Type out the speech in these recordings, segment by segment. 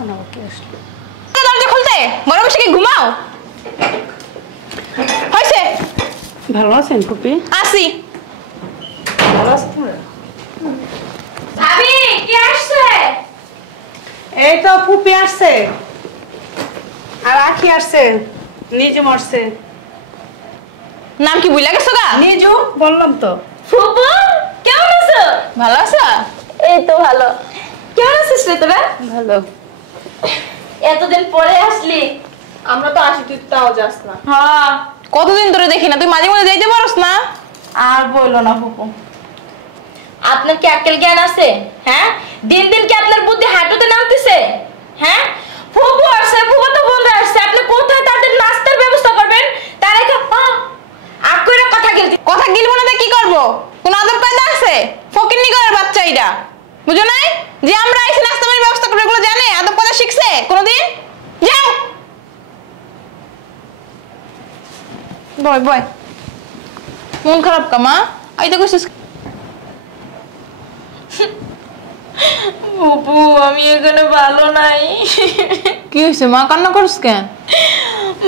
এখন আবার কে আসলো? দরজা খুলতে ঘরে বসে কি ঘুমাও? হয়েছে? ভালো আছেন ফুপি? আসি। ভালো আছেন তোমরা? ভাবি কে আসছে? এই তো ফুপি আসছে আর আখি আসছে, নিজু মরছে। নাম কি বুঝলা গেছো গা? নিজু বললাম তো। ফুপু কেমন আছো? ভালো আছো? এই তো ভালো। কেমন আছিস রে তোরা? ভালো। এতদিন পরে আসলি। আমরা তো আসি, তুই তাও যাস না। হ্যাঁ কতদিন ধরে দেখি না, তুই মাঝে মাঝে যাইতে পারস না? আর বইলো না ফুপু। আপনার কি আক্কেল জ্ঞান আছে? হ্যাঁ দিন দিন কি আপনার বুদ্ধি হাঁটুতে নামতেছে? হ্যাঁ ফুপু আসছে, ফুপু তো বোনরা আসছে, আপনি কোথায় তাদের নাস্তার ব্যবস্থা করবেন? তার একটা আকইরা কথা গিলবো না কি করব? কোন আদব কায়দা আছে? ফকিন্নি ঘরের বাচ্চা এরা, বুঝো নাই যে আমরা আইছি নাস্তা পানির ব্যবস্থা করব? এগুলো জানে? আদব কায়দা শিখছে কোনদিন? যাও বয় বয়। মন খারাপ কামা আইতে কইছিস? ফুপু আমি এখানে ভালো নাই। কি হয়েছে মা, কান্না করছ কেন?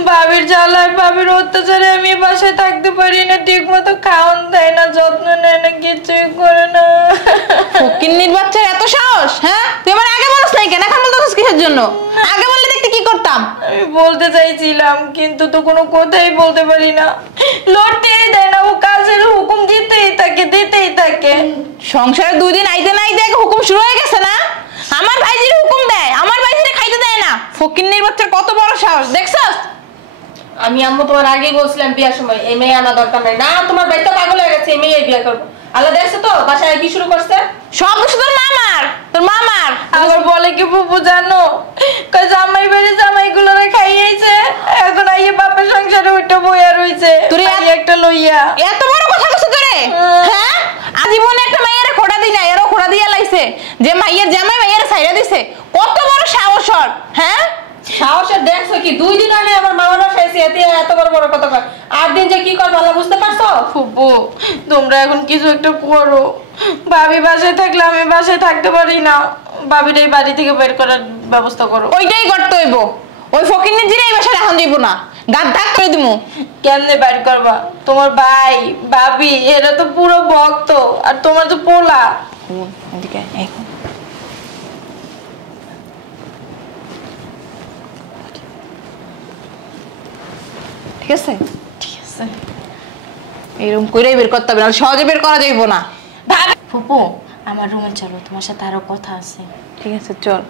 ভাবির জ্বালায়, ভাবির অত্যাচারে আমি বাসায় থাকতে পারি না, ঠিক মতো খাওয়ান দেয় না, যত্ন নেয় না, কিছুই করে না। ফকিন্নির বাচ্চার এত সাহস? হ্যাঁ তুই আমার আগে বলছ নাই কেন? এখন বলতেছিস কিসের জন্য? আগে বললে দেখতে কি করতাম? আমি বলতে চাইছিলাম কিন্তু তো কোনো কথাই বলতে পারি না, লড়তেই দেয় না, ও কাজের হুকুম দিতেই থাকে। সংসারে 2 দিন আইতে না আইতে হুকুম শুরু হয়ে গেছে না? আমার ভাইজির হুকুম দেয়, আমার ভাইজিরে খাইতে দেয় না। ফকিন্নির বাচ্চার কত বড় সাহস দেখছস? আমি আম্মু তোমার আগেই বলছিলাম বিয়ার সময় এই মেয়ে আনা দরকার নাই, না তোমার বাড়িতে পাগল হয়ে গেছে, এই মেয়ে বিয়ে করবো। আল্লাহ দেখছে তো বাসায় কি শুরু করছে। সব কিছু তোর মামার, তোর মামার। আবার বলে কি ফুপু জানো, কই জামাই বাড়ি জামাইগুলোরে খাইয়েছে, এখন আইয়ে বাপের সংসারে উঠে বইয়া রইছে তুই একটা লইয়া। এত বড় কথা কইছ তোরে? হ্যাঁ আজীবনে একটা মাইয়ারে খোড়া দি না, এরও খোড়া দিয়া লাইছে যে মাইয়ের জামাই মাইয়ারে ছাইরা দিছে। কত বড় সাহস ওর? হ্যাঁ সাহসের দেখছো কি? 2 দিন আগে আমার মামার বাসায় এসে এত বড় বড় কথা কয়, 8 দিন যে কি করবো আল্লাহ বুঝতে পারছো? ফুপু তোমরা এখন কিছু একটা করো, ভাবি বাসায় থাকলে আমি বাসায় থাকতে পারি না, ভাবির এই বাড়ি থেকে বের করার ব্যবস্থা করো। ওইটাই করতে হইব। ওই ফকিন্নি জিরে এই বাসায় এখন দিব না, গাদ ধাক করে দিমু। কেমনে বের করবা? তোমার ভাই ভাবি এরা তো পুরো ভক্ত, আর তোমার তো পোলা। এদিকে এখন ঠিক আছে, ঠিক আছে এরকম কইরাই বের করতে হবে, না সহজে বের করা যাইব না। ভাবি ফুপু আমার রুমে চলো, তোমার সাথে আরো কথা আছে। ঠিক আছে চল।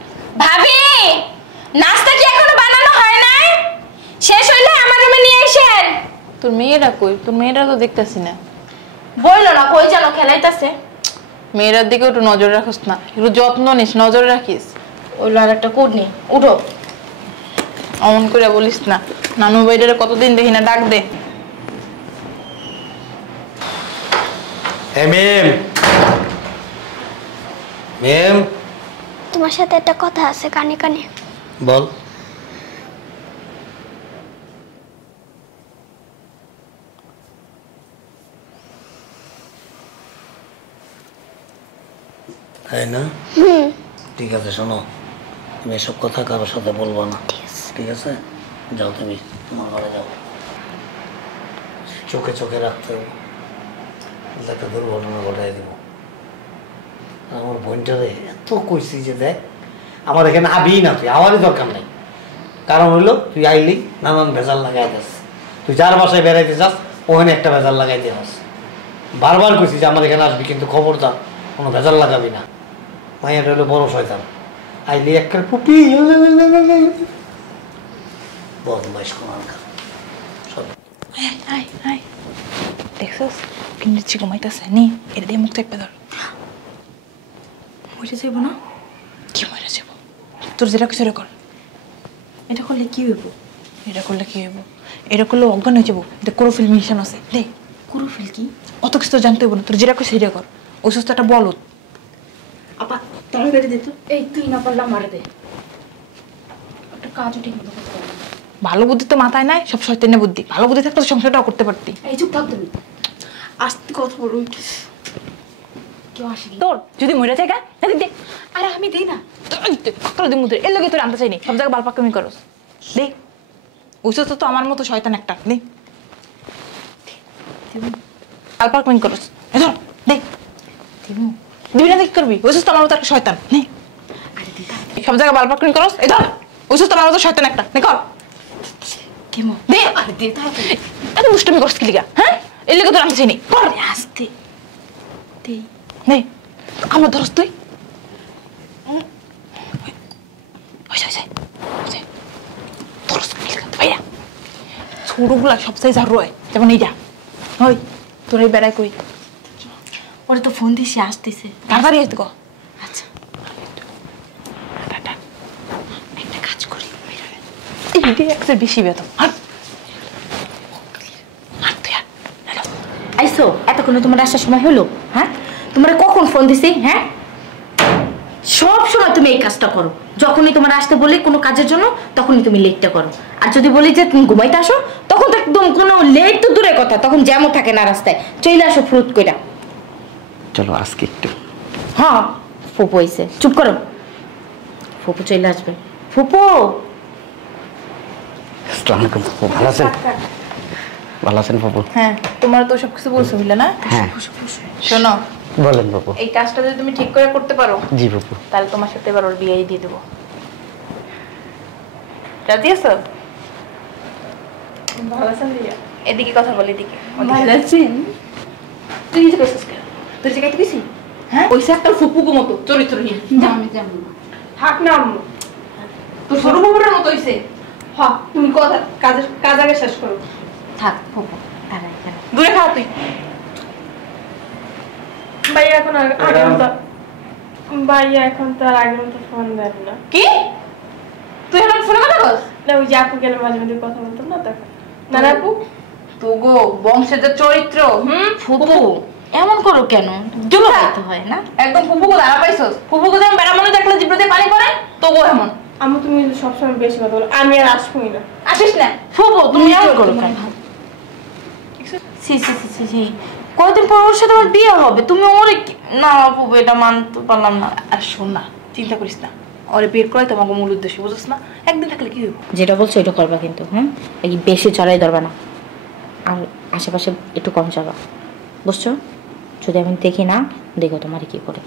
ভাবি নাস্তা কি এখনো বানানো হয় নাই? শেষ হইলে আমার রুমে নিয়ে আসেন। তোর মেয়েরা কই? তোর মেয়েরা তো দেখতাছি না। বইলো না কই জানো খেলাইতাছে। মেয়েরার দিকে একটু নজর রাখিস না, একটু যত্ন নিস, নজর রাখিস। ওইলো আর একটা কুড়নি উঠো। অমন করে বলিস না, নানু বাইরে কতদিন দেখি না, ডাক দে। মেম মেম তোমার সাথে একটা কথা আছে কানে কানে। বল। তাই না? ঠিক আছে শোনো, তুমি এসব কথা কারোর সাথে বলবো না, ঠিক আছে? যাও তুমি তোমার ঘরে যাও, চোখে চোখে রাখতে হবে, একটা দুর্ঘটনা ঘটাই দিব। আমার বোনটারে এত কইছি যে দেখ আমার এখানে আবি না, তুই আওয়ারই দরকার নেই। কারণ হইলো তুই আইলি নানান ভেজাল লাগাই দিস, তুই যার বাসায় বেড়াইতে চাস ওখানে একটা ভেজাল লাগাই দিয়ে আস। বারবার কইছি যে আমার এখানে আসবি, কিন্তু খবরদার কোনো ভেজাল লাগাবি না। মাইয়াটা হইলো বড় শয়তান, আইলি একটা পুপি বদমাইশ কোন সব। দেখছস কিন্তু চিকমাইতাছে নি, এটা দিয়ে মুখ চেপে ধর। মরে যাবো না? কি মরে যাব? তোর যেটা কিছু কর। এটা করলে কি হইব? এটা করলে কি হইব? এটা করলে অজ্ঞান হয়ে যাবো, এটা ক্লোরোফিল মিশন আছে রে। ক্লোরোফিল কি? অত কিছু জানতে হইব না, তোর যেটা কিছু সেটা কর। ওই সুস্থটা বলত আপা তাড়াতাড়ি দে তো। এই তুই না পারলাম মারে দে, একটা কাজও ঠিক মতো করতে পারবি না। ভালো বুদ্ধি তো মাথায় নাই, সব শয়তানের বুদ্ধি। ভালো বুদ্ধি থাকলে তো সংসারটাও করতে পারতি। এই চুপ থাক তুমি, আস্তে কথা বলো। কে কেউ আসেনি। তোর যদি মরে যায় এদিক দে। আরে আমি দেই না তোর দিন মুদ্রে এর লগে তোর আনতে চাইনি সব জায়গায় বালপাক্কামি করস দে ওইসব তো আমার মতো শয়তান একটা দে বালপাক্কামি করস ধর দে দিবি না কি করবি ওইসব তো আমার মতো একটা শয়তান নে সব জায়গায় বালপাক্কামি করস এই ধর ওইসব তো আমার মতো শয়তান একটা নে কর দে আরে দে এত দুষ্টুমি করছিস কি লিগা হ্যাঁ এর লগে তোর আনতে চাইনি কর আসতে দে নে আমার ধরস তুই ছোটগুলা সবচেয়ে যা রয় যেমন এইটা ওই তোর এই বেড়ায় কই ওরে তো ফোন দিছি আসতেছে তাড়াতাড়ি আসতে কো আচ্ছা একটা কাজ করি এইটি একটা বেশি বেতন আর তুই আইসো এতক্ষণে তোমার আসার সময় হলো হ্যাঁ তোমার কখন ফোন দিছি হ্যাঁ সব সময় তুমি এই কাজটা করো যখনই তোমার আসতে বলি কোনো কাজের জন্য তখনই তুমি লেটটা করো আর যদি বলি যে তুমি ঘুমাইতে আসো তখন তো একদম কোনো লেট তো দূরের কথা তখন জ্যামও থাকে না রাস্তায় চলে আসো ফ্রুট কইরা চলো আজকে একটু হ্যাঁ ফুপু আইছে চুপ করো ফুপু চলে আসবে ফুপু আসসালামু আলাইকুম ফুপু ভালো আছেন ভালো আছেন ফুপু হ্যাঁ তোমার তো সবকিছু বলছো বুঝলে না হ্যাঁ শোনো বলেন ফুপু এই কাজটা যদি তুমি ঠিক করে করতে পারো জি ফুপু তাহলে তোমার সাথে এবার ওর বিয়েই দিয়ে দেবো রাজি আছো ভালো আছেন দিয়া এদিকে কথা বলি এদিকে ভালো আছেন তুই কিছু করছিস কেন তুই জায়গায় গেছি হ্যাঁ ওই একটা ফুপুকো মতো চরিত্রহীন আমি যাবো না থাক না আম্মু তোর ছোট বাবুরের মতো হইছে হ্যাঁ তুমি কথা কাজ আগে শেষ করো থাক ফুপু তারা এখানে দূরে খাওয়া তুই ভাইয়া এখন আগের মতো ভাইয়া এখন তো আর আগের মতো ফোন দেন না কি তুই এখন ফোনে কথা বল না ওই যে আপু গেলে মাঝে মাঝে কথা বলতাম না তখন না না আপু তো গো বংশের যে চরিত্র ফুপু এমন করো কেন চুপ থাক। খাইতে হয় না একদম ফুপুকো দাঁড়া পাইছস ফুপুকো যেমন বেড়া মনে দেখলে জিব্রতে পানি পড়ে তো গো এমন আম্মু তুমি কিন্তু সবসময় বেশি কথা বলো আমি আর আসবোই না আসিস না ফুপু তুমি এমন করো কেন সি সি সি সি সি কয়দিন পর ওর সাথে আমার বিয়ে হবে তুমি ওরে না ফুপু এটা মানতে পারলাম না আর শোন না চিন্তা করিস না ওরে বের করে তোমাকে মূল উদ্দেশ্য বুঝছ না একদিন থাকলে কি হইব যেটা বলছো এটা করবা কিন্তু হুম এই বেশি চড়াই ধরবা না আর আশেপাশে একটু কম যাবা বুঝছো যদি আমি দেখি না দেখো তোমার কি করে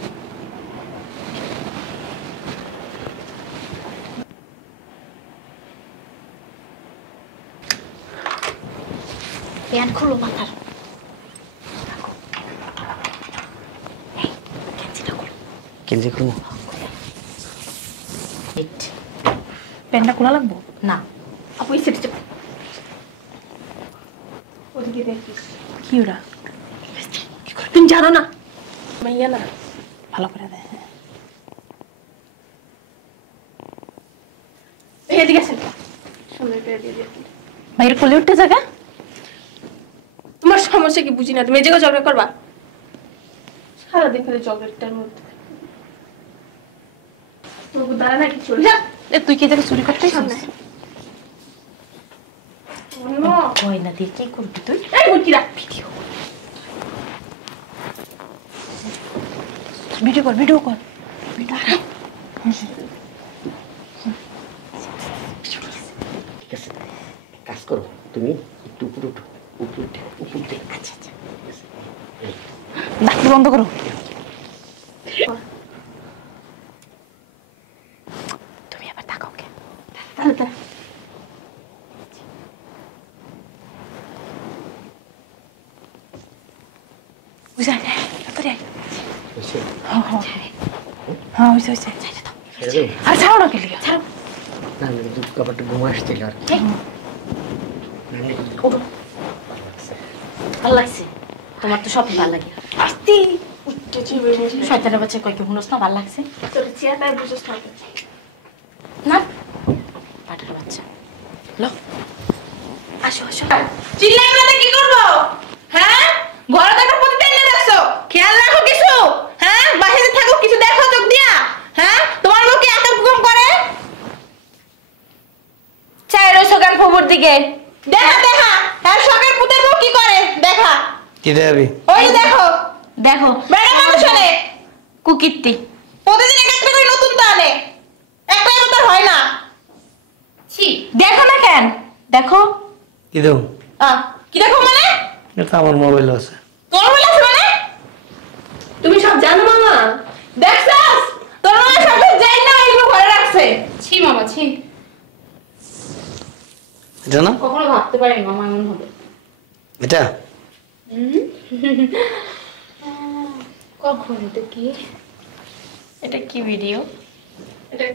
প্যান্ট খুলো মাথার কেজি খুলবো প্যান্টটা খোলা লাগবো না আপু এই সেটে ওদিকে দেখিস কি ওরা তুমি জানো না ভাইয়া না ভালো করে দে এদিকে আসেন সুন্দর করে দিয়ে দিই বাইরে কোলে উঠতে জায়গা তোমার সমস্যা কি বুঝি না তুমি এই জায়গায় ঝগড়া করবা সারাদিন খালি ঝগড়াটার মধ্যে তবু দাঁড়া না কি চলে যা এ তুই কি জায়গা চুরি করতে সামনে কই না দিয়ে কি করবি তুই এই বুকিরা ভিডিও ভিডিও কর ভিডিও কর ঠিক আছে কাজ করো তুমি একটু উপরে উঠো উপর উঠে আচ্ছা আচ্ছা নাকি বন্ধ করো তুমি আবার তাকাও কে তাহলে বুঝা যায় তাড়াতাড়ি আয় হয়েছে হ্যাঁ হয়েছে হয়েছে ছেড়ে দেবো আর ছাড়ো না কে লিগা ছাড়ো না আমি দুধ কাপড়টা ঘুমা আসছিল আর কি ভালো লাগছে তোমার তো সব ভালো লাগে আস্তি শয়তানের বাচ্চা কয়েক শুনোস না ভালো লাগছে তোর চেয়ারটায় বুঝোস না না পাটার বাচ্চা লো আসো আসো চিল্লাই বলে কি করব হ্যাঁ ঘরে তো একটা প্রতিদিন এনে রাখছো খেয়াল রাখো কিছু হ্যাঁ বাহিরে থাকো কিছু দেখো চোখ দিয়া হ্যাঁ তোমার বউ কি এত ঘুম করে চাই রইছো গান ফুবুর দিকে দেখা দেখা হ্যাঁ শখের পুতের বউ কি করে দেখা কি দেবি ওই যে দেখো দেখো বেড়া মানুষ হলে কুকীর্তি। প্রতিদিন এক একটা করে নতুন তো আনে, একটাই মতো হয় না। ছি, দেখো না কেন? দেখো। কি দেবো? কি দেখো মানে? এটা আমার মোবাইল আছে। তোর মোবাইল আছে মানে? তুমি সব জানো মামা? দেখছস? তোর মোবাইল সব জানি না, এগুলো ঘরে রাখছে। ছি মামা, ছি। এটা না? কখনো ভাবতে পারিনি মামা এমন হবে। এটা? কখন? এটা কি? এটা কি ভিডিও? এটা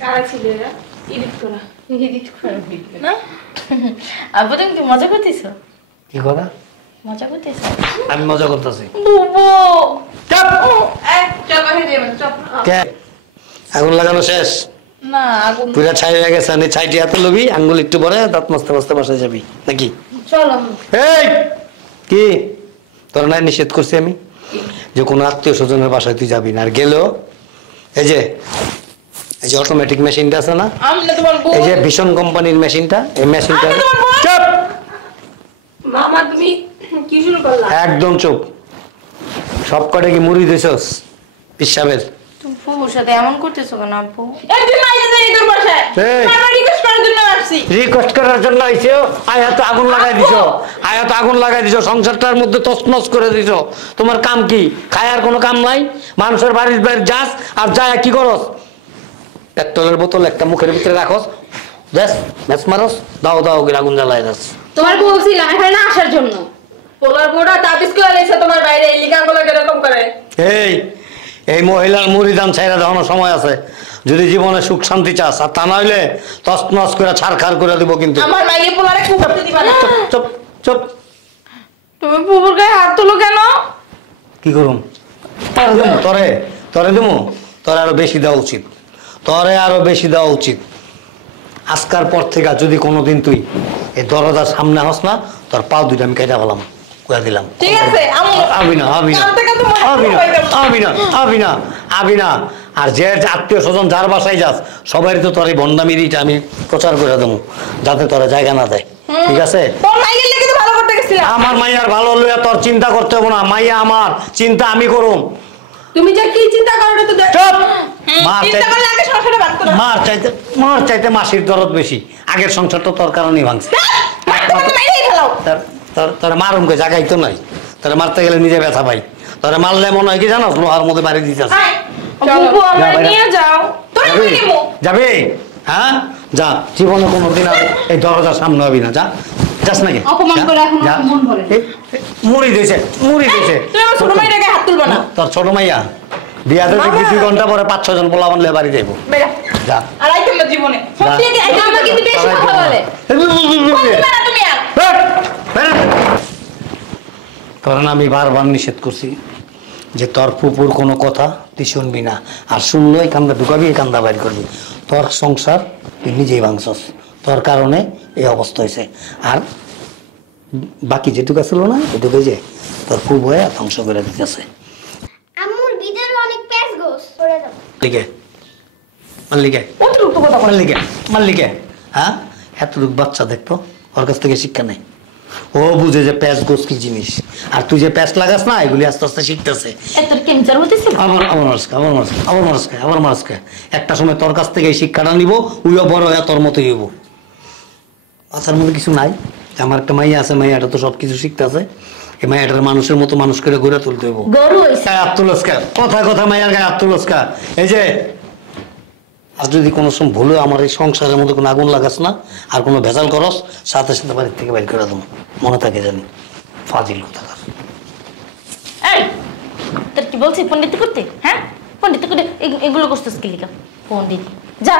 কারা ছিল এরা? এডিট করা ভিডিও না আব্বু তুমি কি মজা করতেছো? কি কথা? মজা করতেছো? আমি মজা করতেছি। বুবু চুপ! চল বাহিরে যাবেন, চল। কে? আগুন লাগানো শেষ? না আগুন পুরা ছাই হয়ে গেছে, আমি ছাইটি হাতে লবি, আঙ্গুল একটু পরে দাঁত মাজতে মাজতে বাসায় যাবি নাকি? চলো। এই কি তোর নাই নিষেধ করছি আমি যে কোনো আত্মীয় স্বজনের বাসায় তুই যাবি না, আর গেলেও এই যে অটোমেটিক মেশিনটা আছে না, আমি না তোমার বউ। এই যে ভীষণ কোম্পানির মেশিনটা, এই মেশিনটা চুপ মামা তুমি কি শুরু করলা? একদম চুপ। সব কটে কি মুড়ি দিছস পিসাবের? তুমি ফুফুর সাথে এমন করতেছো কেন আব্বু? একদিন মাইকে যাই তোর বাসায়। এই। আমার রিকোয়েস্ট করার জন্য আসছি। রিকোয়েস্ট করার জন্য আইছো, আয়া তো আগুন লাগাই দিছো, আয়া তো আগুন লাগাই দিছো, সংসারটার মধ্যে তছনছ করে দিছো। তোমার কাম কি? খায়ার কোনো কাম নাই? মানুষের বাড়ির বাইরে যাস আর যায় কি করস? পেট্রোলের বোতল একটা মুখের ভিতরে রাখস, দেখ ম্যাচ মারস, দাও দাও করে আগুন জ্বালাই যাস। তোমার বলছিলাম এখানে না আসার জন্য। পোলার বউটা তাবিজ করে লাইছে তোমার বাইরে, এই লিগাগুলো এরকম করে। এই মহিলার মুড়ি দাম ছাইরা দেওয়ানোর সময় আছে। যদি জীবনে সুখ শান্তি চাস, আর তা নইলে তছনছ করে ছাড়খাড় করে দিব কিন্তু। আমার মাইকে পোলারে খুব করতে দিবা না। চুপ চুপ চুপ। তুমি ফুফুর গায়ে হাত তুলো কেন? কি করুম? তরে তরে দেবো? তোরে আরো বেশি দেওয়া উচিত, তোরে আরো বেশি দেওয়া উচিত। আজকার পর থেকে যদি কোনোদিন তুই এই দরজার সামনে হস না, তোর পাও দুইটা আমি কেটে ফেলাম, কুয়া দিলাম। ঠিক আছে আবি না আবি না কাঁদতে কাঁদতে মনে আবি না হয়ে গেল। আবি না আবি না আবি না। আর যে আত্মীয় স্বজন যার বাসায় যাস, সবাই তো তোর এই ভণ্ডামিরিটা আমি প্রচার করে দেবো, যাতে তোরা জায়গা না দেয়। ঠিক আছে? তোর মাইকের লেগে তো ভালো করতে গেছিলাম। আমার মাইয়ার ভালো লইয়া তোর চিন্তা করতে হবে না, মাইয়া আমার, চিন্তা আমি করুম। তুমি যে কি চিন্তা করো এটা তো দেখ। চুপ! মার চিন্তা চাইতে করলে আগে সংসারটা বাদ করো। মার চাইতে মাসির দরদ বেশি। আগের সংসারটা তোর কারণেই ভাঙছে। মাইরেই ফেলাও। তোর মারুম কে জায়গায় তো নাই, তোর মারতে গেলে নিজে ব্যথা পাই। তোর মারলে মনে হয় কি জানো, লোহার মধ্যে বাড়ি দিতেছে। আয়, ফুফু আমার বাইরে। নিয়ে যাও। তোর যাবি? আমি নেবো। যাবি? হ্যাঁ যা, জীবনে কোনোদিন আর এই দরজার সামনে হবি না। যা, যাস নাকি? অপমান যা, করে এখন যা। মন ভরে। মুড়ি দিয়েছে, মুড়ি দিয়েছে। তুই আমার ছোট মাইটাকে হাত তুলবা না। তোর ছোট মাইয়া বিয়াতে দেখবি 2 ঘন্টা পরে 5-6 জন পোলা বানলে বাড়ি যাইব। বেরা। যা আর আইতেম না জীবনে। সত্যি কি আইতেম না কিন্তু বেশি কথা বলে। বলতে না তুমি আর। কারণ আমি বারবার নিষেধ করছি যে তোর ফুপুর কোনো কথা তুই শুনবি না, আর শুনলেই কান্দা ঢুকাবি, কান্দা বাইর করবি। তোর সংসার তুই নিজেই ভাঙছস, তোর কারণে এই অবস্থা হয়েছে। আর বাকি যেটুকু ছিল না, এটুকু যে তোর ফুপ হয়ে ধ্বংস করে দিতেছে। আম্মুর ভিতরে অনেক প্যাচ গোস পড়ে যাবে। লিখে মাল্লিকে অতিরিক্ত কথা বলে। মাল্লিকে মাল্লিকে, হ্যাঁ এতটুকু বাচ্চা দেখতো, ওর কাছ থেকে শিক্ষা নেই। ও বুঝে যে প্যাঁচ গোস কি জিনিস, আর তুই যে প্যাঁচ লাগাস না, এগুলি আস্তে আস্তে শিখতেছে। এত কেমিক্যাল হতেছিল। আবার মারসকে একটা সময় তোর কাছ থেকে এই শিক্ষাটা নিব, উইও বড় হয়ে তোর মতোই হইব। আসার মধ্যে কিছু নাই। আমার একটা মাইয়া আছে, মাইয়াটা তো সবকিছু শিখতেছে। এই মাইয়াটার মানুষের মতো মানুষ করে গড়ে তুলতে হইব। গরু হইছে। গায়ে হাত তুলস্কা, কথা কথা মাইয়ার গায়ে হাত তুলস্কা। এই যে আর যদি কোনো সময় ভুলে আমার এই সংসারের মধ্যে কোনো আগুন লাগাস না, আর কোনো ভেজাল করস, সাথে সাথে বাড়ির থেকে বাইর করে দেবো, মনে থাকে জানি। ফাজিল কোথাকার। এই তোর কি বলছি পণ্ডিত করতে? হ্যাঁ পণ্ডিত করে এগুলো করছিস কি লিখা? পণ্ডিত যা।